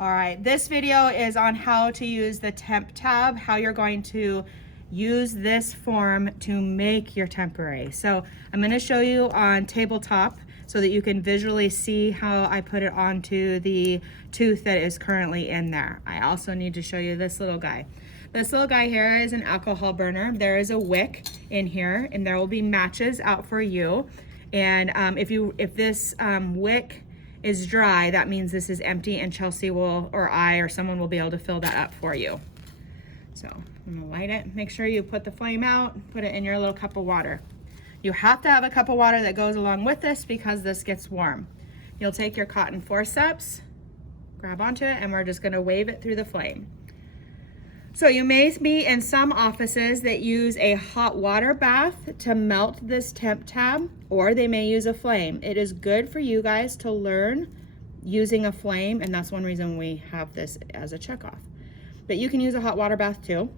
All right, this video is on how to use the Temp Tab, how you're going to use this form to make your temporary. So I'm going to show you on tabletop so that you can visually see how I put it onto the tooth that is currently in there. I also need to show you this little guy. This little guy here is an alcohol burner. There is a wick in here and there will be matches out for you. And if this wick is dry, that means this is empty and Chelsea will, or I, or someone will be able to fill that up for you. So I'm gonna light it. Make sure you put the flame out, put it in your little cup of water. You have to have a cup of water that goes along with this because this gets warm. You'll take your cotton forceps, grab onto it, and we're just gonna wave it through the flame. So you may be in some offices that use a hot water bath to melt this Temp Tab, or they may use a flame. It is good for you guys to learn using a flame, and that's one reason we have this as a checkoff. But you can use a hot water bath too.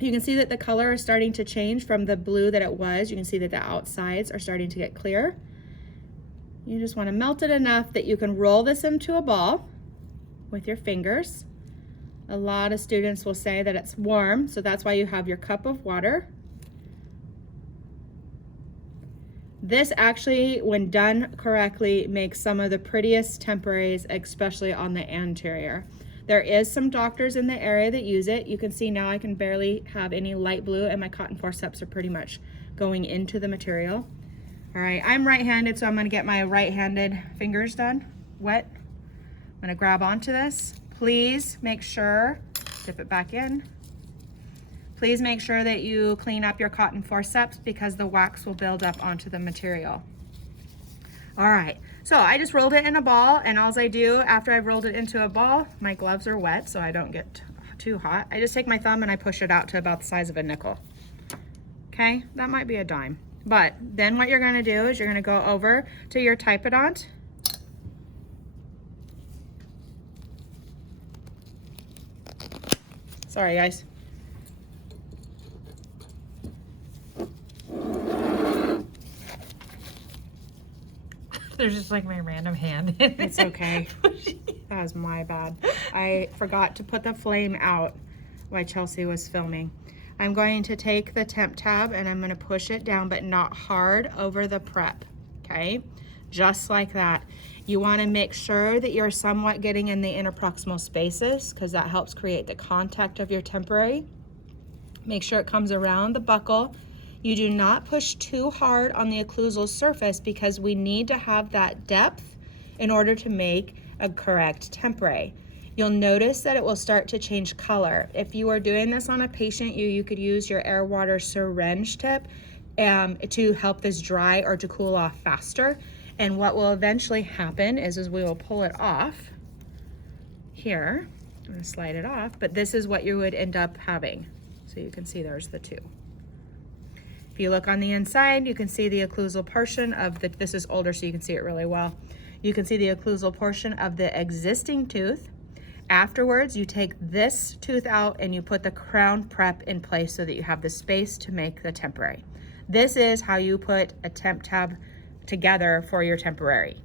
You can see that the color is starting to change from the blue that it was. You can see that the outsides are starting to get clear. You just want to melt it enough that you can roll this into a ball with your fingers. A lot of students will say that it's warm, so that's why you have your cup of water. This actually, when done correctly, makes some of the prettiest temporaries, especially on the anterior. There is some doctors in the area that use it. You can see now I can barely have any light blue and my cotton forceps are pretty much going into the material. All right, I'm right-handed, so I'm gonna get my right-handed fingers done, wet. I'm gonna grab onto this. Please make sure, dip it back in. Please make sure that you clean up your cotton forceps because the wax will build up onto the material. All right, so I just rolled it in a ball, and all I do after I've rolled it into a ball, my gloves are wet so I don't get too hot. I just take my thumb and I push it out to about the size of a nickel. Okay, that might be a dime. But then what you're gonna do is you're gonna go over to your Typodont. Sorry, guys. There's just like my random hand in It's okay. That was my bad. I forgot to put the flame out while Chelsea was filming. I'm going to take the Temp Tab and I'm going to push it down, but not hard, over the prep, okay? Just like that. You want to make sure that you're somewhat getting in the interproximal spaces because that helps create the contact of your temporary. Make sure it comes around the buccal. You do not push too hard on the occlusal surface because we need to have that depth in order to make a correct temporary. You'll notice that it will start to change color. If you are doing this on a patient, you could use your air water syringe tip to help this dry or to cool off faster. And what will eventually happen is we will pull it off here. I'm gonna slide it off, but this is what you would end up having. So you can see there's the two. If you look on the inside, you can see the occlusal portion of this is older so you can see it really well. You can see the occlusal portion of the existing tooth. Afterwards, you take this tooth out and you put the crown prep in place so that you have the space to make the temporary. This is how you put a Temp Tab together for your temporary.